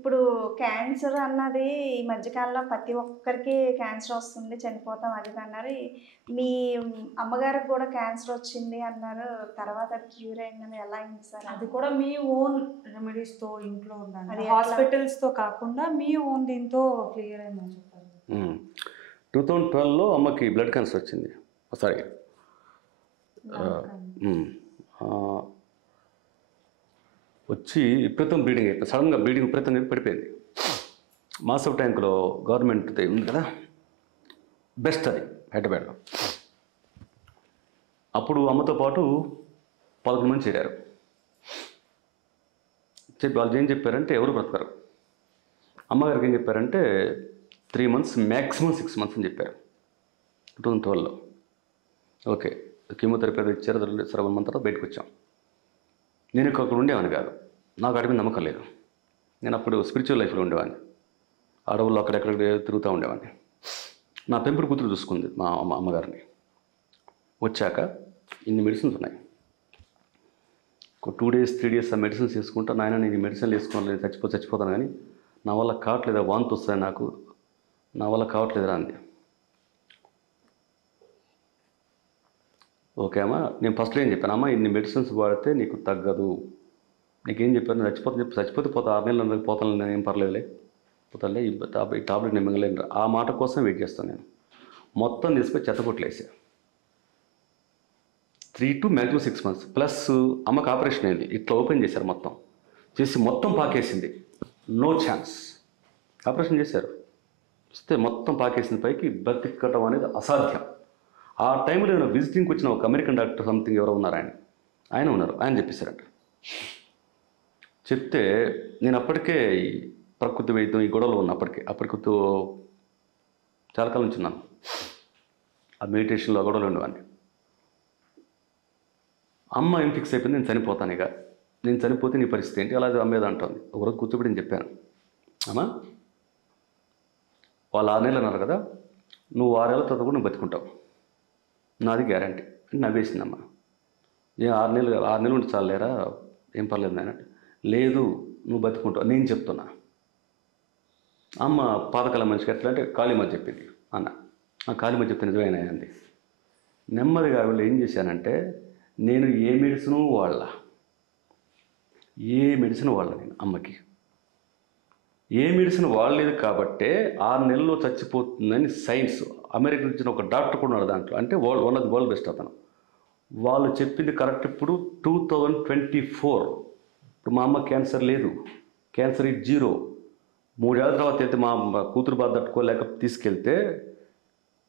ఇప్పుడు క్యాన్సర్ అన్నది ఈ మధ్యకాలంలో ప్రతి ఒక్కరికి క్యాన్సర్ వస్తుంది, చనిపోతాం అది ఇది అన్నారు. మీ అమ్మగారికి కూడా క్యాన్సర్ వచ్చింది అన్నారు. తర్వాత అది క్యూర్ అయిందని ఎలా అయింది సార్? అది కూడా మీ ఓన్ రెమెడీస్తో ఇంట్లో అది ఉండండి, ఎట్లా? హాస్పిటల్స్తో కాకుండా మీ ఓన్ దీంతో క్లియర్ అయిందని చెప్పారు. 2012లో అమ్మకి బ్లడ్ క్యాన్సర్ వచ్చింది. సారీ, వచ్చి విపరీతం బ్లీడింగ్ అయిపోయింది. సడన్గా బ్లీడింగ్ విపరీతంగా పడిపోయింది. మాసవ్ ట్యాంకులో గవర్నమెంట్ ఉంది కదా, బెస్ట్ అది హైదరాబాద్లో. అప్పుడు అమ్మతో పాటు 11 మంది చేరారు. వాళ్ళు ఏం చెప్పారంటే ఎవరు బ్రతకరు. అమ్మగారికి ఏం చెప్పారంటే 3 months మ్యాక్సిమం 6 months అని చెప్పారు 2012లో. ఓకే, కీమోథెరపీ అది ఇచ్చారు. 7 months తర్వాత బయటకు వచ్చాం. నేను అక్కడ ఉండేవాడిని కాదు, నాకు అడిగిన నమ్మకం లేదు. నేను అప్పుడు స్పిరిచువల్ లైఫ్లో ఉండేవాడిని, అడవుల్లో అక్కడెక్కడ తిరుగుతూ ఉండేవాడిని. నా పెంపుడు కూతురు చూసుకుంది మా అమ్మగారిని. వచ్చాక ఇన్ని మెడిసిన్స్ ఉన్నాయి, ఒక 2 days 3 days ఆ మెడిసిన్స్ వేసుకుంటా. నాయన నేను ఈ మెడిసిన్లు వేసుకోవాలి, చచ్చిపోతాను, కానీ నా వల్ల కావట్లేదా, వాంతి వస్తాయి నాకు, నా వల్ల కావట్లేదురా అంది. ఓకే అమ్మా, నేను ఫస్ట్ ఏం చెప్పాను, అమ్మ ఇన్ని మెడిసిన్స్ వాడితే నీకు తగ్గదు, నీకేం చెప్పాను, చచ్చిపోతే పోతా, 6 నెలలు పోతాను, నేను ఏం పర్లేదులే, పోతాలే, ఈ టాబ్లెట్ నేను మింగలేను. ఆ మాట కోసం వెయిట్ చేస్తాను. నేను మొత్తం తీసుకొని చెత్తకొట్లు వేసా. 3 to maximum 6 months ప్లస్ అమ్మకి ఆపరేషన్ అయింది. ఇట్లా ఓపెన్ చేశారు, మొత్తం చేసి మొత్తం పాకేసింది. No chance. ఆపరేషన్ చేశారు, వస్తే మొత్తం పాకేసింది. పైకి బతికటం అనేది అసాధ్యం. ఆ టైంలో నేను విజిటింగ్కి వచ్చిన ఒక అమెరికన్ డాక్టర్ సంథింగ్ ఎవరో ఉన్నారు, ఆయన ఉన్నారు. ఆయన చెప్పేశారంట. చెప్తే నేను అప్పటికే ఈ ప్రకృతి వైద్యం ఈ గొడవలు ఉన్నా. అప్పటికి చాలా కాలం నుంచి ఉన్నాను. ఆ మెడిటేషన్లో గొడవలు ఉండేవాడిని. అమ్మ ఏం ఫిక్స్ అయిపోయింది, నేను చనిపోతాను, ఇక నేను చనిపోతే నీ పరిస్థితి ఏంటి, అలాగే అమ్మేది అంటుంది. ఒకరోజు కూర్చోబెట్టి నేను చెప్పాను, అమ్మా వాళ్ళు 6 నెలలు అన్నారు కదా, నువ్వు 6 ఏళ్ళ తర్వాత కూడా నువ్వు బతుకుంటావు, నాది గ్యారంటీ అంటే నవ్వేసిందమ్మ. ఏం 6 నెలలు ఉండి చాలేరా, ఏం పర్లేదు నాయన. లేదు నువ్వు బతుకుంటావు, నేను చెప్తున్నా. అమ్మ పాతకాలం మనిషికి ఎట్లా అంటే కాళీమా చెప్పింది. అన్న కాళీమా చెప్తే నిజమేనా అంది. నెమ్మదిగా వీళ్ళు ఏం చేశానంటే, నేను ఏ మెడిసిన్ వాళ్ళ నేను అమ్మకి ఏ మెడిసిన్ వాడలేదు కాబట్టే 6 నెలల్లో చచ్చిపోతుందని సైన్స్, అమెరికా నుంచి ఒక డాక్టర్ కూడా ఉన్నాడు దాంట్లో, అంటే one of the world best అతను. వాళ్ళు చెప్పింది కరెక్ట్. ఇప్పుడు 2024, ఇప్పుడు మా అమ్మ క్యాన్సర్ లేదు, క్యాన్సర్ ఇది 0. 3 ఏళ్ళ తర్వాత అయితే మా కూతురు బాధ తట్టుకోలేక తీసుకెళ్తే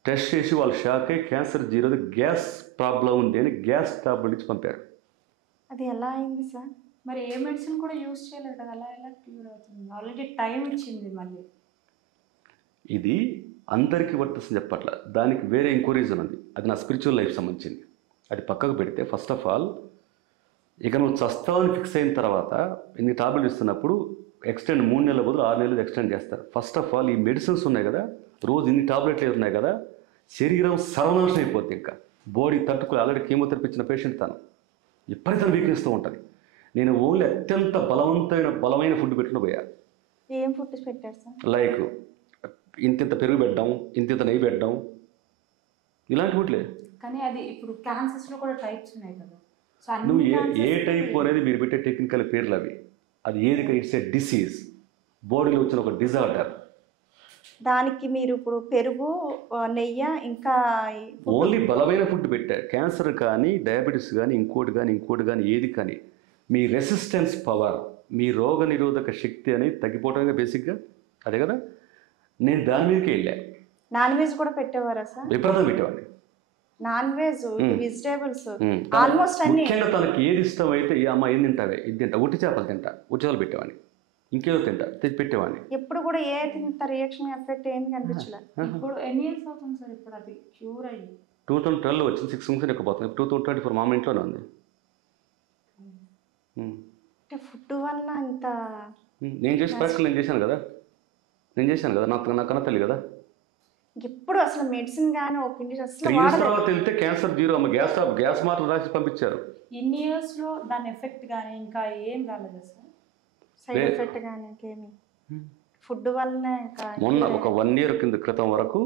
టెస్ట్ చేసి వాళ్ళు షాక్ అయ్యి క్యాన్సర్ 0, గ్యాస్ ప్రాబ్లం ఉంది అని గ్యాస్ టాబ్లెట్ ఇచ్చి పంపారు. అది ఎలా అయింది సార్? మరి ఏ మెడిసిన్ కూడా యూజ్ చేయలేదు కదా, అలా ఎలా క్యూర్ అవుతుంది? ఆల్రెడీ టైం ఇచ్చింది మళ్ళీ. ఇది అందరికీ వర్తిస్తుంది చెప్పట్ల, దానికి వేరే ఇంకో రీజన్ ఉంది. అది నా స్పిరిచువల్ లైఫ్ సంబంధించింది. అది పక్కకు పెడితే, ఫస్ట్ ఆఫ్ ఆల్ ఇక నువ్వు చస్తావని ఫిక్స్ అయిన తర్వాత ఇన్ని టాబ్లెట్ ఇస్తున్నప్పుడు ఎక్స్టెండ్ 3 నెలల బదులు 6 నెలలు ఎక్స్టెండ్ చేస్తారు. ఫస్ట్ ఆఫ్ ఆల్ ఈ మెడిసిన్స్ ఉన్నాయి కదా, రోజు ఇన్ని టాబ్లెట్లు ఉన్నాయి కదా, శరీరం సర్వనాశనం అయిపోద్ది. ఇంకా బాడీ తట్టుకుని ఆల్రెడీ కీమోథెరపీ ఇచ్చిన పేషెంట్ తను ఎప్పుడైతే వీక్నెస్తో ఉంటుంది. నేను ఓన్లీ అత్యంత బలమైన ఫుడ్ పెట్టుకుని పోయా. ఏం ఫుడ్ పెట్టారు సార్? లైక్ ఇంత పెరుగు పెట్టడం, ఇంత నెయ్యి పెట్టడం, ఇలాంటి ఫుడ్లే. కానీ అది ఇప్పుడు క్యాన్సర్స్లో కూడా టైప్స్ ఉన్నాయి కదా, సో నువ్వు ఏ టైప్ అనేది మీరు పెట్టే టెక్నికల్ పేర్లు అవి. అది ఏది, ఇట్స్ ఏ డిసీజ్, బాడీలో వచ్చిన ఒక డిజార్డర్. దానికి మీరు ఇప్పుడు పెరుగు, నెయ్యి, ఇంకా ఓన్లీ బలమైన ఫుడ్ పెట్టారు. క్యాన్సర్ కానీ, డయాబెటీస్ కానీ, ఇంకోటి కానీ ఏది కానీ, మీ రెసిస్టెన్స్ పవర్, మీ రోగ నిరోధక శక్తి అనేది తగ్గిపోవడానికి బేసిక్గా అదే కదా. నేను దాని మీదకి వెళ్ళా. నాన్ వెజ్ కూడా పెట్టేవారా సార్? విపరీతం పెట్టేవాడిని. నాన్ వెజ్, వెజిటేబుల్స్, ఆల్మోస్ట్ అన్ని. ముఖ్యంగా తనకి ఏది ఇష్టం అయితే, ఈ అమ్మ ఏం తింటావే, ఇది తింటా, ఉట్టి చేపలు పెట్టేవాడిని, ఇంకేదో తింటా తెచ్చి పెట్టేవాడిని. ఎప్పుడు కూడా ఏ తింటా రియాక్షన్ ఎఫెక్ట్ ఏం కనిపించలేదు. ఇప్పుడు ఎన్ని ఇయర్స్ అవుతుంది సార్ ఇప్పుడు అది క్యూర్ అయ్యి? 2012లో వచ్చింది, 6 months ఎక్కిపోతుంది. 2024 మా అమ్మ ఇంట్లోనే ఉంది. ఫుడ్ వల్ల అంత నేను చేసి ప్రయత్నం నేను చేశాను కదా నా కన్న తల్లి కదా. ఇప్పుడు అసలు మెడిసిన్ కానీ ఒక అసలు తర్వాత వెళ్తే క్యాన్సర్ 0 అమ్మ. గ్యాస్ మాత్రం రాసి పంపించారు. ఇన్ని ఇయర్స్లో దాని ఎఫెక్ట్ కానీ ఇంకా ఏం రాలేదు సార్? సైడ్ ఎఫెక్ట్ కానీ ఇంకేమి? ఫుడ్ వల్లనే ఇంకా మొన్న ఒక 1 year క్రితం వరకు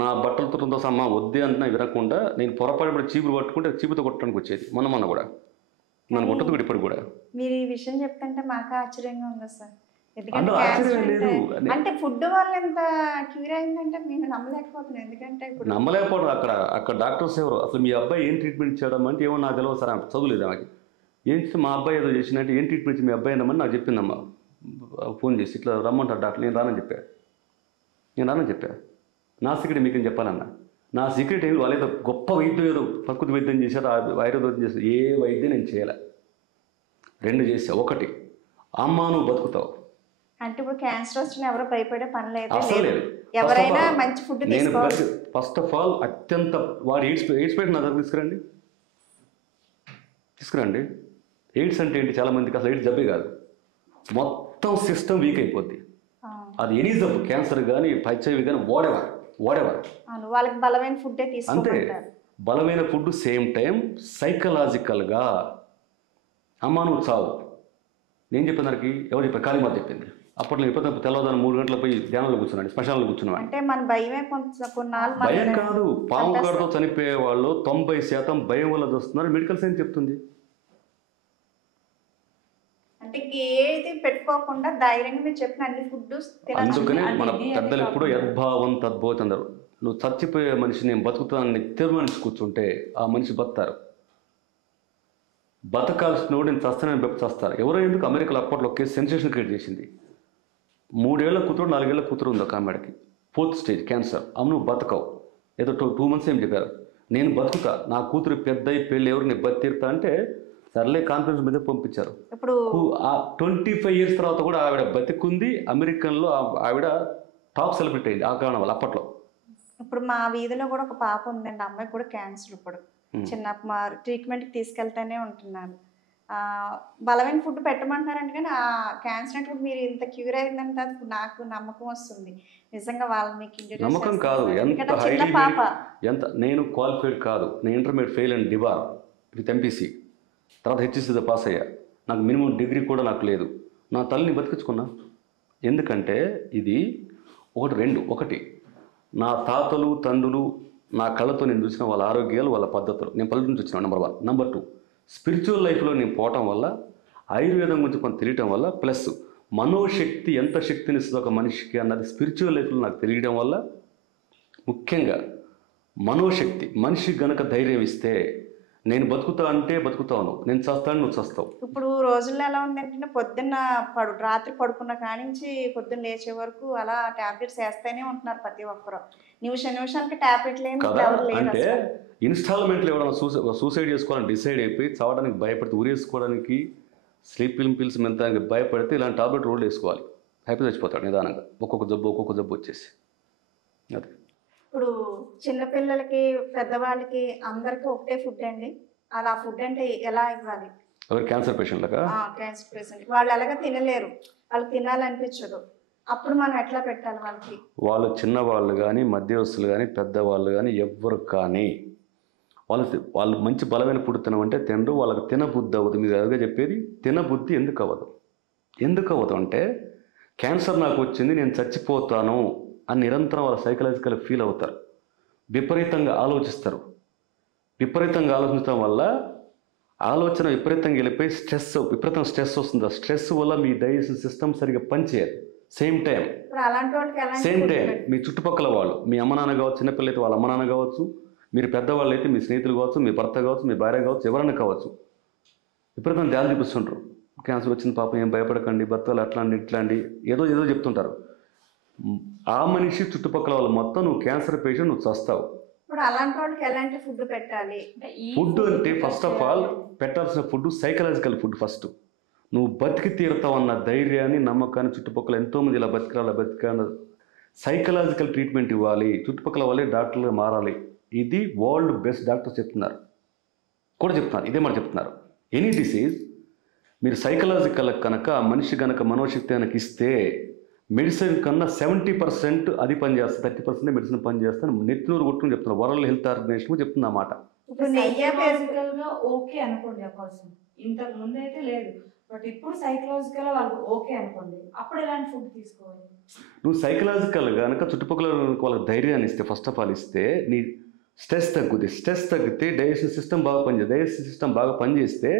నా బట్టలు తుట్టంతో సమ్మా వద్దే అంటున్నా వినకుండా నేను పొరపాటు చీపురు పట్టుకుంటే చీపుతో కొట్టడానికి వచ్చేది మొన్న కూడా నన్ను కొట్టదు కూడా ఇప్పుడు కూడా. మీరు ఈ విషయం చెప్తుంటే మాకు ఆశ్చర్యంగా ఉంది సార్. ఎందుకంటే అందులో ఆశ్చర్యం క్యాన్సర్ లేదు. అంటే ఫుడ్ వల్ల ఎంత క్యూర్ అయిందంటే మేము నమ్మలేకపోతున్నాం. ఎందుకంటే ఇప్పుడు నమ్మలేకపోవడం అక్కడ డాక్టర్స్ ఎవరు అసలు మీ అబ్బాయి ఏం ట్రీట్మెంట్ చేయడం అంటే ఏమో నాకు తెలియదు సార్, చదువులేదు ఆమెకి. ఏంటి మా అబ్బాయి ఏదో చేసినట్టు ఏం ట్రీట్మెంట్ ఇచ్చి మీ అబ్బాయి అన్నామని నాకు చెప్పిందమ్మా ఫోన్ చేసి, ఇట్లా రమ్మంటారు డాక్టర్. నేను రానని చెప్పా. నా సీక్రెట్ మీకేం చెప్పాలన్నా, నా సీక్రెట్ ఏమి వాళ్ళేదో గొప్ప వైద్యం ఏదో ప్రకృతి వైద్యం చేశారు, ఆయుర్వేద వైద్యం చేశారు. ఏ వైద్యం నేను చేయలే. 2 చేసా. ఒకటి, అమ్మా నువ్వు బతుకుతావు. అంటే ఇప్పుడు క్యాన్సర్ వచ్చిన ఎవరో భయపడే పని అసలు లేదు. లేదు. ఎవరైనా మంచి ఫుడ్ తీసుకోవాలి. ఫస్ట్ ఆఫ్ ఆల్ అత్యంత వాడు ఎయిడ్స్ పేషెంట్ నా దగ్గర తీసుకురండి. ఎయిడ్స్ అంటే ఏంటి, చాలా మందికి అసలు ఎయిడ్స్ జబ్బే కాదు, మొత్తం సిస్టమ్ వీక్ అయిపోద్ది. అది ఎనీ జబ్బు, క్యాన్సర్ కానీ హెచ్ఐవి కానీ వాడేవారు వాళ్ళకి బలమైన ఫుడ్డే అంతే. తీసుకుంటారు. బలమైన ఫుడ్ సేమ్ టైం సైకలాజికల్గా అమ్మా నువ్వు చావు. నేను చెప్పిన దానికి ఎవరు చెప్పారు, కాళీమాత చెప్పింది. అప్పట్లో ఎప్పుడు తెల్లవారు 3 గంటలకు పోయి ధ్యానంలో కూర్చున్నాను, శ్మశానంలో కూర్చున్నాను. అంటే మన భయమే కొన్నాళ్ళు భయం కాదు, పాము కాడుతో చనిపోయే వాళ్ళు 90% భయం వల్ల వస్తున్నారు, మెడికల్ సైన్స్ చెప్తుంది. అంటే ఏది పెట్టుకోకుండా ధైర్యంగా మీరు చెప్పిన అన్ని ఫుడ్ అందుకనే మన పెద్దలు ఎప్పుడూ యద్భావం తద్భవతి అన్నారు. నువ్వు చచ్చిపోయే మనిషి నేను బతుకుతానని తీర్మానించి కూర్చుంటే ఆ మనిషి బతారు. బతకాల్సిన నేను చస్తానని చస్తారు. ఎవరో ఎందుకు అమెరికాలో అప్పట్లో ఒకే సెన్సేషన్ క్రియేట్ చేసింది. 3 ఏళ్ల కూతురు 4 ఏళ్ల కూతురు ఉంది ఒక ఆమెడికి, 4th stage క్యాన్సర్. నువ్వు బతకవు, ఏదో 2 months ఏం చెప్పారు, నేను బతుకుతా, నా కూతురు పెద్ద పెళ్ళి ఎవరు నేను బతిరుతా అంటే సర్లే కాన్ఫరెన్స్ మీద పంపించారు. ఇప్పుడు 25 years తర్వాత కూడా ఆవిడ బతికుంది. అమెరికన్లో ఆవిడ టాప్ సెలబ్రిటీ అయింది ఆ కారణం వల్ల అప్పట్లో. ఇప్పుడు మా వీధిలో కూడా ఒక పాప ఉందండి, అమ్మాయికి కూడా క్యాన్సర్. ఇప్పుడు చిన్న ట్రీట్మెంట్కి తీసుకెళ్తూనే ఉంటున్నాను. బలమైన ఫుడ్ పెట్టమంటున్నారండి, కానీ ఆ క్యాన్సర్ అంటే మీరు ఇంత క్యూర్ అయిందంటే నాకు నమ్మకం వస్తుంది. నిజంగా వాళ్ళు మీకు నమ్మకం కాదు, ఎంత నేను క్వాలిఫైడ్ కాదు, నేను intermediate fail and debar with MPC, తర్వాత హెచ్ఎస్సీతో పాస్ అయ్యా. నాకు మినిమం డిగ్రీ కూడా నాకు లేదు. నా తల్లిని బతికించుకున్నా. ఎందుకంటే ఇది ఒకటి నా తాతలు తండ్రులు నా కళ్ళతో నేను చూసిన వాళ్ళ ఆరోగ్యాలు, వాళ్ళ పద్ధతులు, నేను పల్లె నుంచి వచ్చిన నెంబర్ 1. నెంబర్ 2, స్పిరిచువల్ లైఫ్లో నేను పోవటం వల్ల, ఆయుర్వేదం గురించి కొంత తెలియటం వల్ల, ప్లస్ మనోశక్తి ఎంత శక్తిని ఇస్తుంది ఒక మనిషికి అన్నది స్పిరిచువల్ లైఫ్లో నాకు తెలియడం వల్ల, ముఖ్యంగా మనోశక్తి మనిషికి గనక ధైర్యం ఇస్తే నేను బతుకుతా అంటే బతుకుతాను, నేను చస్తాను నువ్వు చస్తావు. ఇప్పుడు రోజుల్లో ఎలా ఉందంటే పొద్దున్న రాత్రి పడుకున్న కానించి పొద్దున్న లేచే వరకు అలా టాబ్లెట్స్ వేస్తూనే ఉంటున్నారు ప్రతి ఒక్కరు. నిమిషానికి టాబ్లెట్లు కదా. అంటే ఇన్స్టాల్మెంట్లు ఎవరైనా సూసైడ్ చేసుకోవాలని డిసైడ్ అయిపోయి చావడానికి భయపడితే, ఉరేసుకోవడానికి స్లీపింగ్ పిల్స్ మెంతానికి భయపడితే ఇలాంటి టాబ్లెట్ రోడ్లు వేసుకోవాలి. హ్యాపీ చచ్చిపోతాడు నిదానంగా, ఒక్కొక్క జబ్బు వచ్చేసి. అదే ఇప్పుడు చిన్నపిల్లలకి పెద్దవాళ్ళకి అందరికీ ఒకటే ఫుడ్ అండి. అది ఆ ఫుడ్ అంటే ఎలా ఇవ్వాలి? ఎవరు క్యాన్సర్ పేషెంట్లకా? క్యాన్సర్ పేషెంట్ వాళ్ళు ఎలాగ తినలేరు, వాళ్ళకి తినాలనిపించదు, అప్పుడు మనం ఎట్లా పెట్టాలి వాళ్ళకి? వాళ్ళు చిన్నవాళ్ళు కానీ, మధ్యవస్తులు కానీ, పెద్దవాళ్ళు కానీ, ఎవ్వరు కానీ వాళ్ళు మంచి బలమైన ఫుడ్ తినమంటే తినరు. వాళ్ళకి తినబుద్ధి అవ్వదు. మీరు అదిగా చెప్పేది తినబుద్ధి ఎందుకు అవ్వదు అంటే, క్యాన్సర్ నాకు వచ్చింది నేను చచ్చిపోతాను అని నిరంతరం వాళ్ళ సైకలాజికల్ ఫీల్ అవుతారు. విపరీతంగా ఆలోచిస్తారు. విపరీతంగా ఆలోచించడం వల్ల ఆలోచన విపరీతంగా వెళ్ళిపోయి విపరీతంగా స్ట్రెస్ వస్తుంది. ఆ స్ట్రెస్ వల్ల మీ డైజెషన్ సిస్టమ్ సరిగ్గా పనిచేయదు. సేమ్ టైం మీ చుట్టుపక్కల వాళ్ళు, మీ అమ్మ నాన్న కావచ్చు, చిన్నపిల్లలు అయితే వాళ్ళ అమ్మ నాన్న కావచ్చు, మీరు పెద్దవాళ్ళు అయితే మీ స్నేహితులు కావచ్చు, మీ భర్త కావచ్చు, మీ భార్య కావచ్చు, ఎవరైనా కావచ్చు, విపరీతంగా ధ్యానం చూపిస్తుంటారు. క్యాన్సర్ వచ్చిన పాపం ఏం భయపడకండి, భర్తలు అట్లాంటి ఇట్లాంటి ఏదో చెప్తుంటారు. ఆ మనిషి చుట్టుపక్కల వాళ్ళు మొత్తం నువ్వు క్యాన్సర్ పేషెంట్, నువ్వు చస్తావు. ఇప్పుడు అలాంటి వాళ్ళకి ఎలాంటి ఫుడ్ పెట్టాలి? ఫుడ్ అంటే ఫస్ట్ ఆఫ్ ఆల్ పెట్టాల్సిన ఫుడ్ సైకలాజికల్ ఫుడ్. ఫస్ట్ నువ్వు బతికి తీరుతావు అన్న ధైర్యాన్ని, నమ్మకాన్ని, చుట్టుపక్కల ఎంతోమంది ఇలా బతికాల సైకలాజికల్ ట్రీట్మెంట్ ఇవ్వాలి. చుట్టుపక్కల వాళ్ళే డాక్టర్లుగా మారాలి. ఇది వరల్డ్ బెస్ట్ డాక్టర్స్ చెప్తున్నారు. ఇదే మాట చెప్తున్నారు. ఎనీ డిసీజ్ మీరు సైకలాజికల్ కనుక మనిషి కనుక మనోశక్తి కనుక ఇస్తే మెడిసిన్ కన్నా 70% అది పనిచేస్తుంది, 30% మెడిసిన్ పనిచేస్తాను నెత్తినూరు కొట్టుకుని చెప్తున్నారు. వరల్డ్ హెల్త్ ఆర్గనైజేషన్ చెప్తుంది ఆ మాట. ఓకే అనుకోండి ఆ పర్సన్, ఇంతకు ముందు అయితే లేదు. బట్ ఇప్పుడు సైకలాజికల్ వాళ్ళకి ఓకే అనుకోండి, అప్పుడు ఎలాంటి ఫుడ్ తీసుకోవాలి? నువ్వు సైకలాజికల్ కనుక చుట్టుపక్కల వాళ్ళకి ధైర్యాన్ని ఇస్తే, ఫస్ట్ ఆఫ్ ఆల్ ఇస్తే, నీ స్ట్రెస్ తగ్గుద్ది. స్ట్రెస్ తగ్గితే డైజెషన్ సిస్టమ్ బాగా పనిచేస్తుంది. డైజెషన్ సిస్టమ్ బాగా పనిచేస్తే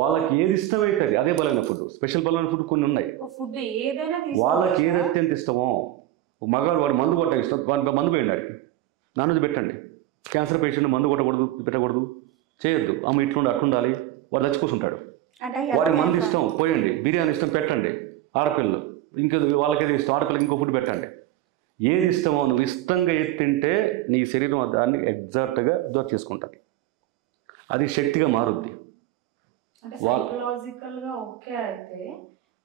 వాళ్ళకి ఏది ఇష్టమవుతుంది అదే బలమైన ఫుడ్. స్పెషల్ బలమైన ఫుడ్ కొన్ని ఉన్నాయి. ఫుడ్ ఏదైనా వాళ్ళకి ఏది అత్యంత ఇష్టమో, మగాడు వాడు మందు కొట్ట ఇష్టం, వాడు మందు పోయండి, ఆడికి నాన్ వెజ్ పెట్టండి. క్యాన్సర్ పేషెంట్ మందు కొట్టకూడదు, పెట్టకూడదు, చేయొద్దు. అమ్మ ఇట్లుండి అట్లుండాలి, వాడు చచ్చిపోతుంటాడు. వాడి మందు ఇష్టం పోయండి, బిర్యానీ ఇష్టం పెట్టండి. ఆడపిల్లలు ఇంకా వాళ్ళకి ఏది ఇష్టం, ఆడపిల్లకి ఇంకో ఫుడ్ పెట్టండి. ఏది ఇష్టమో నువ్వు ఇష్టంగా ఏది తింటే నీ శరీరం దాన్ని ఎగ్జాక్ట్గా అబ్జర్వ్ చేసుకుంటుంది. అది శక్తిగా మారుద్ది. అంటే సైకలాజికల్ గా ఓకే అయితే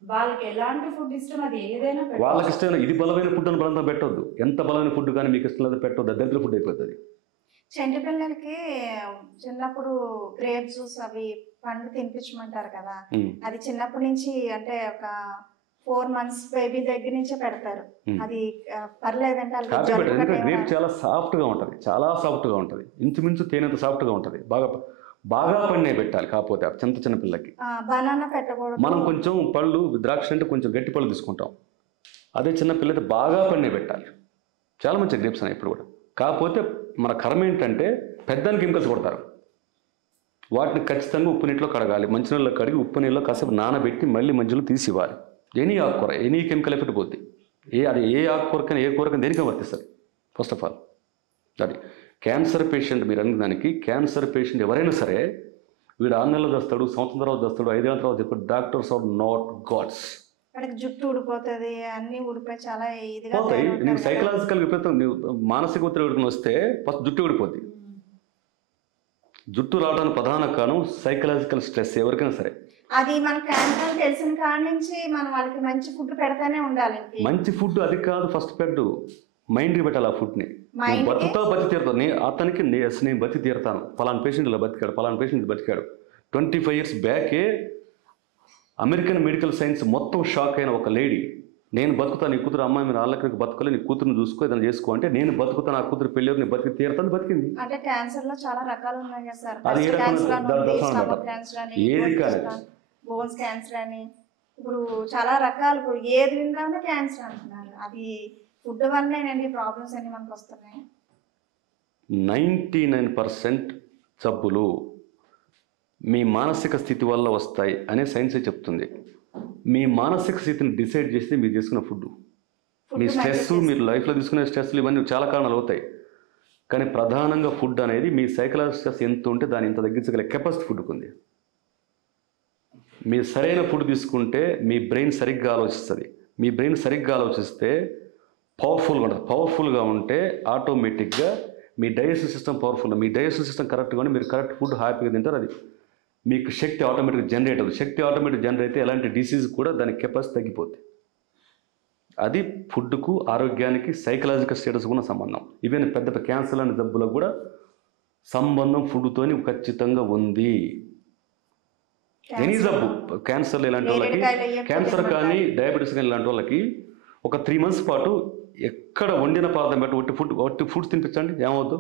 వాళ్ళకి ఎలాంటి ఫుడ్ ఇష్టం అది ఏదైనా వాళ్ళకి ఇష్టమైన ఇది బలమైన ఫుడ్ అని బలంగా పెట్టొద్దు. ఎంత బలమైన ఫుడ్ కానీ మీకు ఇష్టం లేదు పెట్టొద్దు, దరిద్ర ఫుడ్ అయిపోతుంది. చంటి పిల్లలకి చిన్నప్పుడు గ్రేప్ జ్యూస్ అవి పండు తినిపించమంటారు కదా, అది చిన్నప్పటి నుంచి అంటే ఒక 4 months బేబీ దగ్గర నుంచే పెడతారు. అది పర్లేదంటే గ్రేప్ చాలా సాఫ్ట్గా ఉంటుంది, చాలా సాఫ్ట్గా ఉంటుంది. ఇంచుమించు తేనెంత సాఫ్ట్గా ఉంటుంది. బాగా బాగా పండినే పెట్టాలి. కాకపోతే చిన్న చిన్న పిల్లకి బనానా పెట్టకూడదు. మనం కొంచెం పళ్ళు ద్రాక్ష అంటే కొంచెం గట్టి పళ్ళు తీసుకుంటాం. అదే చిన్న పిల్లకి బాగా పండినే పెట్టాలి. చాలా మంచి గ్రేప్స్ ఉన్నాయి ఇప్పుడు కూడా. కాకపోతే మన కర్మ ఏంటంటే పెద్దని కెమికల్స్ కొడతారు. వాటిని ఖచ్చితంగా ఉప్పు నీటిలో కడగాలి. మంచినీళ్ళలో కడిగి ఉప్పు నీళ్ళలో కాసేపు నానబెట్టి మళ్ళీ మంచిలో తీసి ఇవ్వాలి. ఎనీ ఆకుకూర ఎనీ కెమికల్ ఎఫెక్ట్ పోద్ది. అది ఏ ఆకుకూరకైనా ఏ కూరకైనా దేనికైనా వర్తిస్తుంది. ఫస్ట్ ఆఫ్ ఆల్ అది క్యాన్సర్ పేషెంట్, మీరు అన్న దానికి క్యాన్సర్ పేషెంట్ ఎవరైనా సరే వీడు 6 నెలలు చేస్తాడు, సంవత్సరం తర్వాత చేస్తాడు, 5 ఏళ్ళ తర్వాత చెప్పాడు, డాక్టర్స్ ఆర్ నాట్ గాడ్స్. వాడికి జుట్టు ఊడిపోతుంది, అన్ని ఊడిపోయి చాలా ఇదిగా పోతాయి. నీవు సైకలాజికల్ విపరీతం, నీవు మానసిక ఒత్తిడి వస్తే ఫస్ట్ జుట్టు ఊడిపోద్ది. జుట్టు రావడానికి ప్రధాన కారణం సైకలాజికల్ స్ట్రెస్ ఎవరికైనా సరే. అది మన క్యాన్సర్ తెలిసిన కాడి నుంచి మనం వాళ్ళకి మంచి ఫుడ్ పెడతానే ఉండాలి. మంచి ఫుడ్ అది కాదు, ఫస్ట్ పెట్టు మైండ్కి పెట్టాలి ఆ ఫుడ్ని. బతుకుతా బతి తీరుతాను అతనికి, నేను బతి తీరుతాను. పలానా పేషెంట్ ఇలా బతికాడు, పలానా పేషెంట్ బతికాడు. 25 years బ్యాకే అమెరికన్ మెడికల్ సైన్స్ మొత్తం షాక్ అయిన ఒక లేడీ, నేను బతుకుతాను, నీ కూతురు అమ్మాయి మీరు వాళ్ళకి బతకలే, నీ కూతురుని చూసుకో, ఏదైనా చేసుకో అంటే, నేను బతుకుతాను, ఆ కూతురు పెళ్ళి నేను బతికి తీరుతాను, బతికింది. అంటే క్యాన్సర్ లో చాలా రకాలు ఉన్నాయి కదా సార్. అది ఏది కాదు, బోన్స్ క్యాన్సర్ అని ఇప్పుడు చాలా రకాలు, ఇప్పుడు ఏది విందామో క్యాన్సర్ అంటున్నారు. అది ఫుడ్ వల్లేనండి ప్రాబ్లమ్స్ అన్ని మనకు వస్తున్నాయి. 99% జబ్బులు మీ మానసిక స్థితి వల్ల వస్తాయి అనే సైన్సే చెప్తుంది. మీ మానసిక స్థితిని డిసైడ్ చేస్తే మీరు చేసుకున్న ఫుడ్, మీ స్ట్రెస్, మీరు లైఫ్లో తీసుకునే స్ట్రెస్లు ఇవన్నీ చాలా కారణాలు అవుతాయి. కానీ ప్రధానంగా ఫుడ్ అనేది మీ సైకలాజికల్ స్ట్రెస్ ఎంత ఉంటే దాన్ని ఇంత తగ్గించగల కెపాసిటీ ఫుడ్కు ఉంది. మీరు సరైన ఫుడ్ తీసుకుంటే మీ బ్రెయిన్ సరిగ్గా ఆలోచిస్తుంది. మీ బ్రెయిన్ సరిగ్గా ఆలోచిస్తే పవర్ఫుల్గా ఉంటుంది. పవర్ఫుల్గా ఉంటే ఆటోమేటిక్గా మీ డైజెషన్ సిస్టమ్ పవర్ఫుల్. మీ డైజెషన్ సిస్టమ్ కరెక్ట్గా ఉంటే మీరు కరెక్ట్ ఫుడ్ హ్యాపీగా తింటారు. అది మీకు శక్తి ఆటోమేటిక్గా జనరేట్ అవుతుంది. శక్తి ఆటోమేటిక్ జనరేట్ అయితే ఎలాంటి డిసీజ్ కూడా దాని కెపాసిటీ తగ్గిపోతుంది. అది ఫుడ్కు, ఆరోగ్యానికి, సైకలాజికల్ స్టేటస్ కూడా సంబంధం. ఈవెన్ పెద్ద క్యాన్సర్ అనే జబ్బులకు కూడా సంబంధం ఫుడ్తోని ఖచ్చితంగా ఉంది. ఎనీ జబ్బు, క్యాన్సర్ ఇలాంటి వాళ్ళకి, క్యాన్సర్ కానీ డయాబెటీస్ కానీ ఇలాంటి వాళ్ళకి ఒక 3 months పాటు ఎక్కడ వండిన పదార్థం పెట్టి ఒట్టి ఫుడ్ తినిపించండి, ఏమవుద్దు.